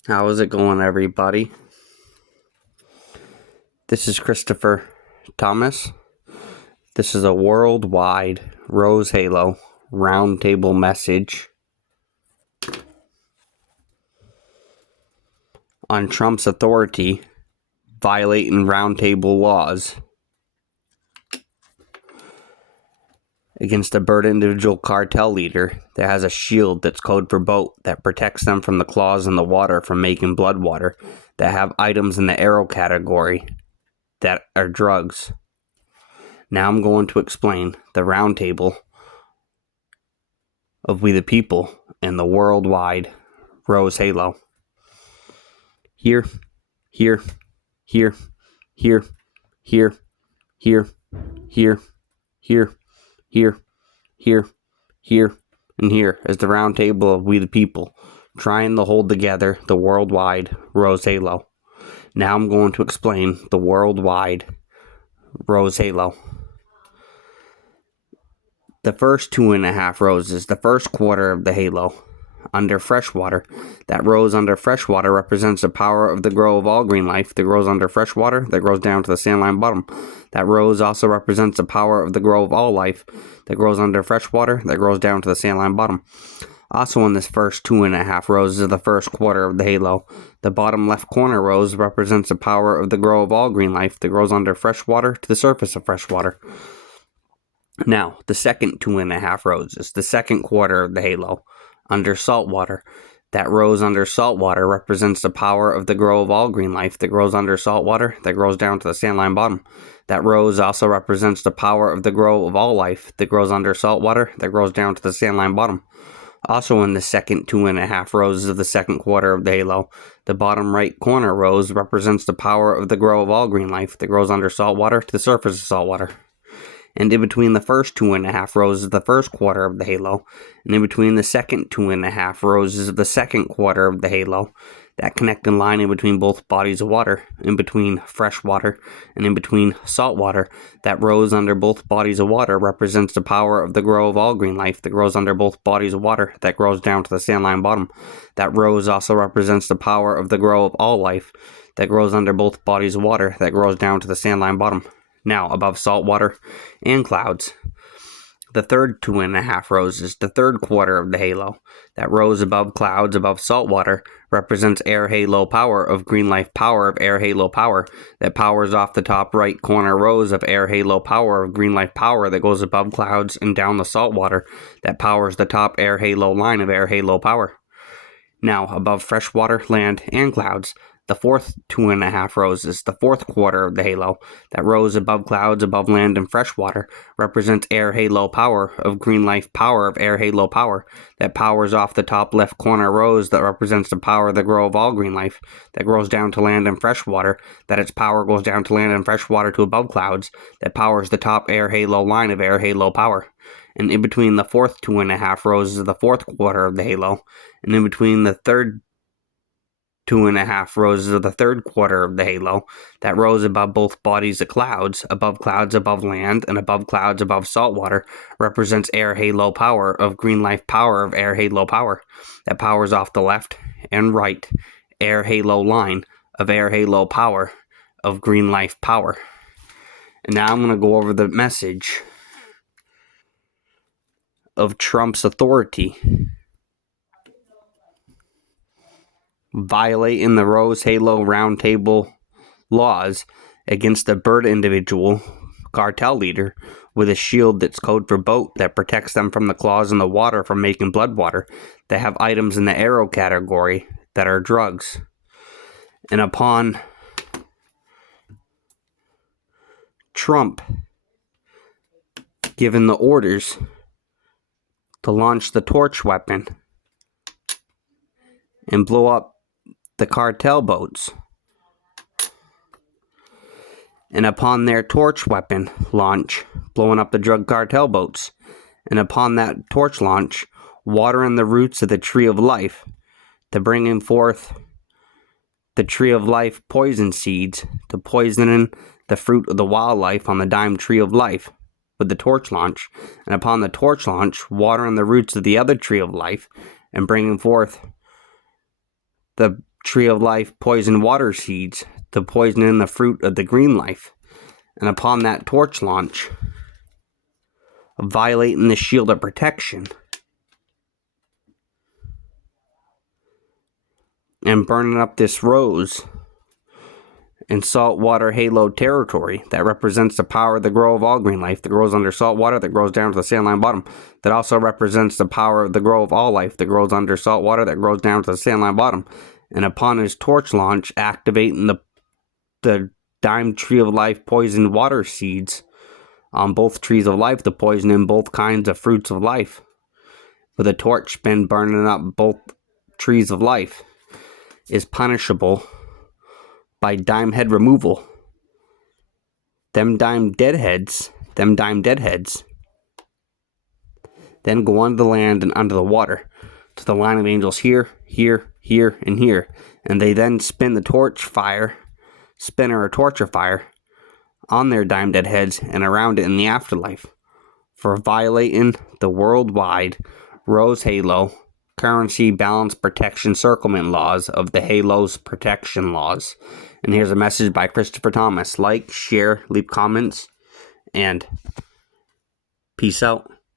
How is it going, everybody? This is Christopher Thomas. This is a worldwide Rose Halo roundtable message on Trump's authority violating roundtable laws against a bird individual cartel leader that has a shield that's code for boat that protects them from the claws in the water from making blood water, that have items in the arrow category that are drugs. Now I'm going to explain the roundtable of We the People and the worldwide Rose Halo. Here, here, here, here, here, here, here, here, here, here, here, and here is the round table of We the People, trying to hold together the worldwide Rose Halo. Now I'm going to explain the worldwide Rose Halo. The first 2.5 roses, the first quarter of the halo, under freshwater. That rose under freshwater represents the power of the grow of all green life that grows under freshwater, that grows down to the sandline bottom. That rose also represents the power of the grow of all life that grows under freshwater, that grows down to the sandline bottom. Also in this first 2.5 roses of the first quarter of the halo, the bottom left corner rose represents the power of the grow of all green life that grows under freshwater to the surface of freshwater. Now, the second 2.5 roses, the second quarter of the halo, under saltwater. That rose under saltwater represents the power of the grow of all green life that grows under saltwater, that grows down to the sandline bottom. That rose also represents the power of the grow of all life that grows under saltwater, that grows down to the sandline bottom. Also in the second 2.5 roses of the second quarter of the halo, the bottom right corner rose represents the power of the grow of all green life that grows under saltwater to the surface of saltwater. And in between the first 2.5 roses of the first quarter of the halo, and in between the second 2.5 roses of the second quarter of the halo, that connecting line in between both bodies of water, in between fresh water and in between salt water, that rose under both bodies of water represents the power of the grow of all green life that grows under both bodies of water, that grows down to the sandline bottom. That rose also represents the power of the grow of all life that grows under both bodies of water, that grows down to the sandline bottom. Now, above salt water and clouds, the third 2.5 roses, the third quarter of the halo, that rose above clouds, above salt water, represents air halo power of green life power of air halo power that powers off the top right corner rose of air halo power of green life power that goes above clouds and down the salt water that powers the top air halo line of air halo power. Now, above freshwater, land, and clouds, the fourth 2.5 roses, the fourth quarter of the halo, that rose above clouds, above land, and freshwater, represents air halo power of green life power of air halo power that powers off the top left corner rose that represents the power of the grow of all green life that grows down to land and freshwater, that its power goes down to land and freshwater to above clouds, that powers the top air halo line of air halo power. And in between the fourth 2.5 roses of the fourth quarter of the halo, and in between the third 2.5 roses of the third quarter of the halo, that rose above both bodies of clouds above land, and above clouds above saltwater, represents air halo power of green life power of air halo power that powers off the left and right air halo line of air halo power of green life power. And now I'm going to go over the message of Trump's authority violating the Rose Halo Roundtable laws against a bird individual cartel leader with a shield that's code for boat that protects them from the claws in the water from making blood water, that have items in the arrow category that are drugs. And upon Trump giving the orders to launch the torch weapon and blow up the cartel boats, and upon their torch weapon launch, blowing up the drug cartel boats, and upon that torch launch, watering the roots of the tree of life, to bringing forth the tree of life poison seeds, to poisoning the fruit of the wildlife on the dime tree of life with the torch launch, and upon the torch launch, watering the roots of the other tree of life, and bringing forth the tree of life poison water seeds to poison in the fruit of the green life. And upon that torch launch, violating the shield of protection and burning up this rose in saltwater halo territory that represents the power of the grow of all green life that grows under salt water, that grows down to the sandline bottom. That also represents the power of the grow of all life that grows under salt water, that grows down to the sandline bottom. And upon his torch launch, activating the dime tree of life poison water seeds on both trees of life to poison in both kinds of fruits of life. With a torch been burning up both trees of life is punishable by dime head removal. Them dime deadheads then go under the land and under the water to the line of angels here, here, here, and here. And they then spin the torch fire, spinner or torture fire, on their dime deadheads and around it in the afterlife for violating the worldwide rose halo currency balance protection circlement laws of the Halo's protection laws. And here's a message by Christopher Thomas. Like, share, leave comments, and peace out.